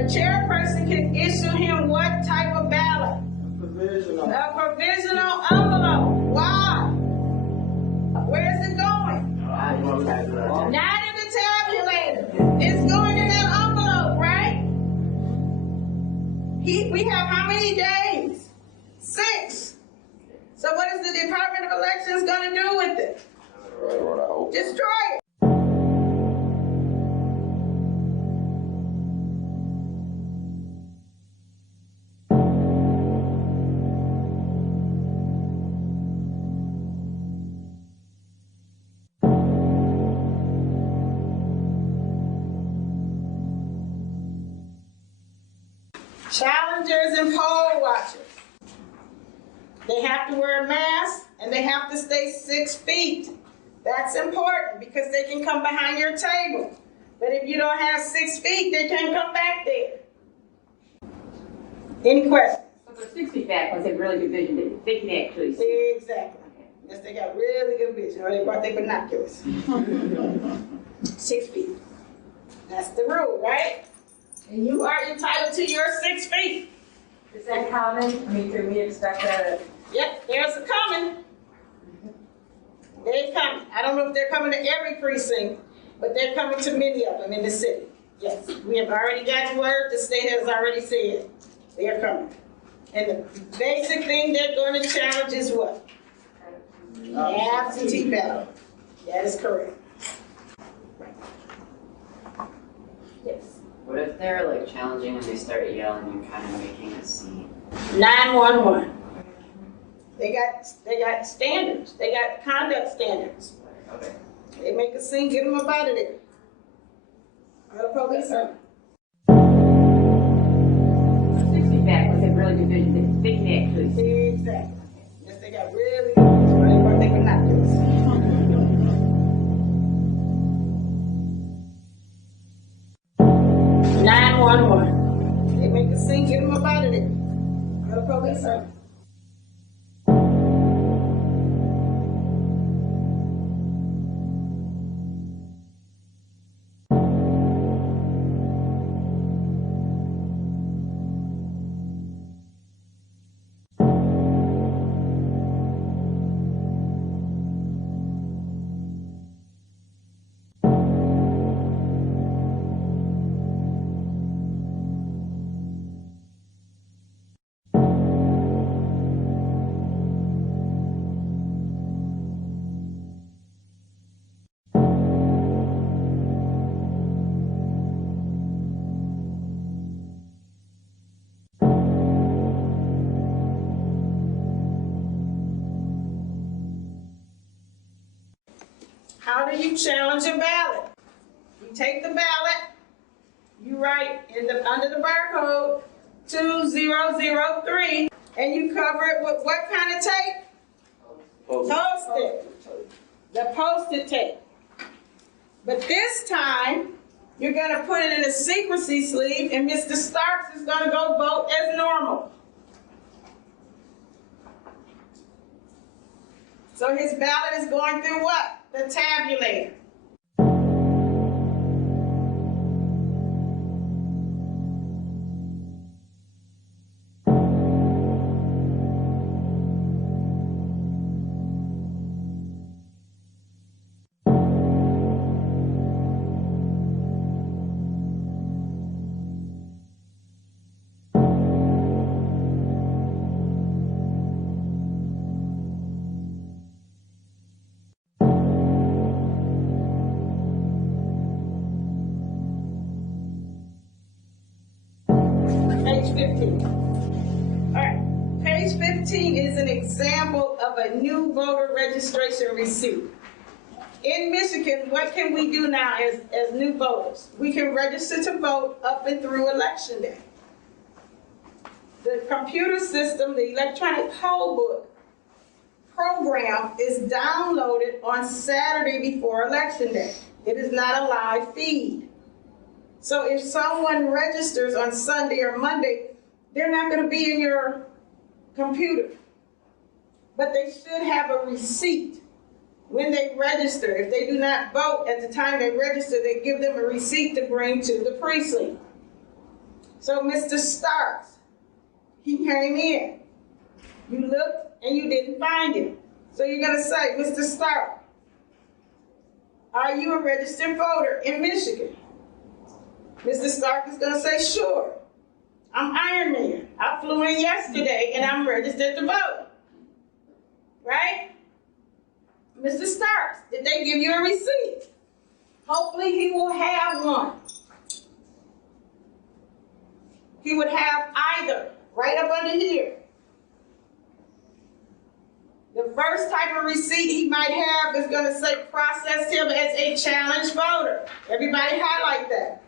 the chairperson can issue him what type of ballot? Provisional. A provisional envelope. Why? Where is it going? Not in the tabulator. It's going in that envelope, right? We have how many days? 6. So what is the Department of Elections going to do with it? Destroy it. Challengers and poll watchers. They have to wear a mask and they have to stay 6 feet. That's important because they can come behind your table. But if you don't have 6 feet, they can't come back there. Any questions? So the 6 feet back was a really good vision. They can actually see. Exactly. Yes, they got really good vision, or they brought their binoculars. 6 feet. That's the rule, right? And you are entitled to your 6 feet. Is that common? I mean, can we expect that? Yep, there's a coming. They're coming. I don't know if they're coming to every precinct, but they're coming to many of them in the city. Yes, we have already got the word. The state has already said they're coming. And the basic thing they're going to challenge is what? Absentee ballot. That is correct. Yes. What if they're like challenging and they start yelling and kind of making a scene? 911. They got standards. They got conduct standards. Okay. They make a scene, get them up out of there. Or the police are. 6 feet back was a really good vision. They can actually see. Exactly. Yes, they got really good vision, or they brought their binoculars. They make a scene, get them up out of there. Or the police are. How do you challenge a ballot? You take the ballot, you write under the barcode 2003, and you cover it with what kind of tape? Post-it. The post-it tape. But this time, you're going to put it in a secrecy sleeve, and Mr. Starks is going to go vote as normal. So his ballot is going through what? The tabulator. Page 15. All right, page 15 is an example of a new voter registration receipt. In Michigan, what can we do now as new voters? We can register to vote up and through Election Day. The computer system, the electronic poll book program is downloaded on Saturday before Election Day. It is not a live feed. So if someone registers on Sunday or Monday, they're not going to be in your computer. But they should have a receipt when they register. If they do not vote at the time they register, they give them a receipt to bring to the precinct. So Mr. Starks, he came in. You looked and you didn't find him. So you're gonna say, Mr. Stark, are you a registered voter in Michigan? Mr. Stark is gonna say, sure. I'm Iron Man. I flew in yesterday and I'm registered to vote. Right? Mr. Starks, did they give you a receipt? Hopefully he will have one. He would have either, right up under here. The first type of receipt he might have is going to say process him as a challenged voter. Everybody highlight that.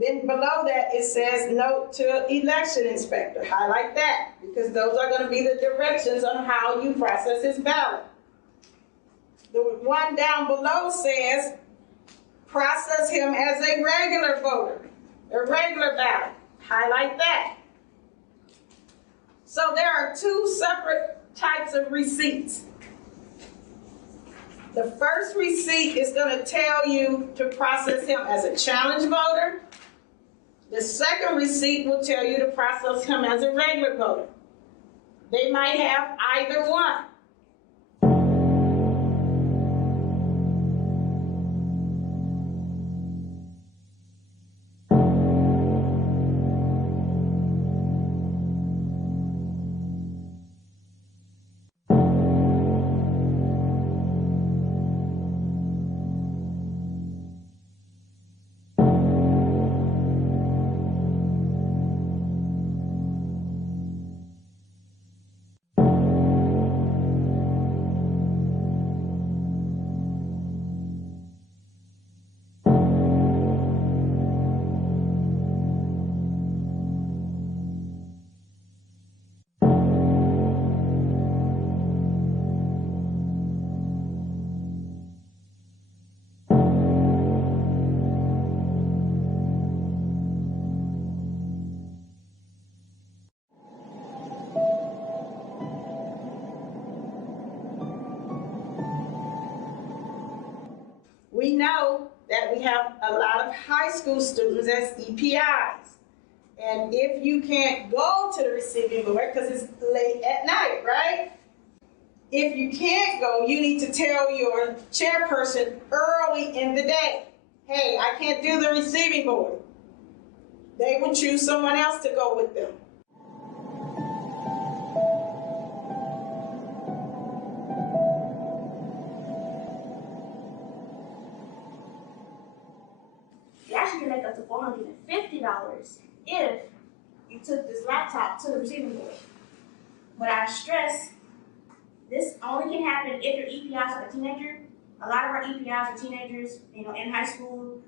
Then below that it says note to election inspector. Highlight that because those are going to be the directions on how you process his ballot. The one down below says process him as a regular voter, a regular ballot. Highlight that. So there are two separate types of receipts. The first receipt is going to tell you to process him as a challenge voter. The second receipt will tell you to process him as a regular voter. They might have either one. We know that we have a lot of high school students as EPIs. And if you can't go to the receiving board because it's late at night, right? If you can't go, you need to tell your chairperson early in the day, hey, I can't do the receiving board. They will choose someone else to go with them. You actually can make up to $450 if you took this laptop to the receiving board. But I stress, this only can happen if your EPIs are a teenager. A lot of our EPIs are teenagers, in high school,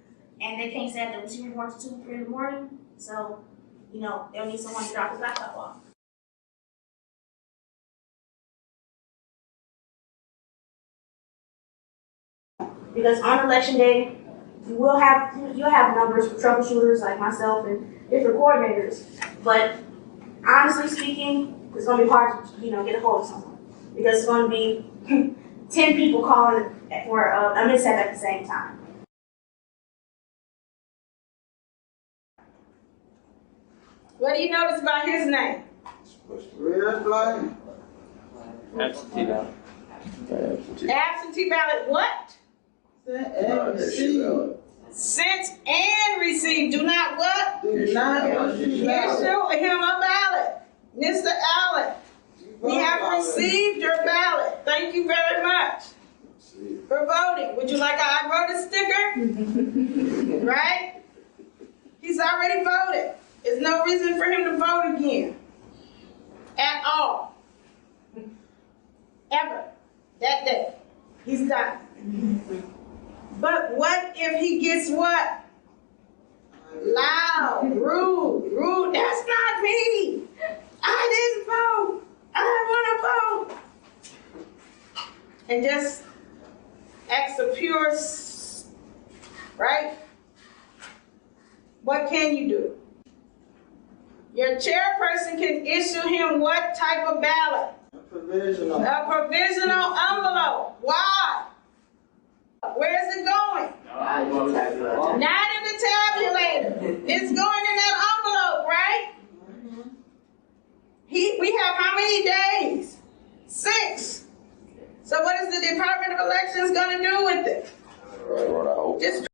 and they can't stay at the receiving board till 2, 3 in the morning. So, they'll need someone to drop his laptop off. Because on election day, you'll have numbers for troubleshooters like myself and different coordinators. But honestly speaking, it's going to be hard to get a hold of someone because it's going to be 10 people calling for a mishap at the same time. What do you notice about his name? Red flag. Absentee ballot. Absentee ballot what? Sent and received. Do not what? Do not Issue him a ballot. Mr. Allen, we have received your ballot. Thank you very much for voting. Would you like an I voted sticker? Right? He's already voted. There's no reason for him to vote again. At all. Ever. That day. He's done. But what if he gets what? Loud, rude. That's not me. I didn't vote. I want to vote. And just acts of pure, right? What can you do? Your chairperson can issue him what type of ballot? Provisional. A provisional envelope. Why? Where is it going? Not in the tabulator. It's going many days? 6. So what is the Department of Elections gonna do with it? That's what I hope. Just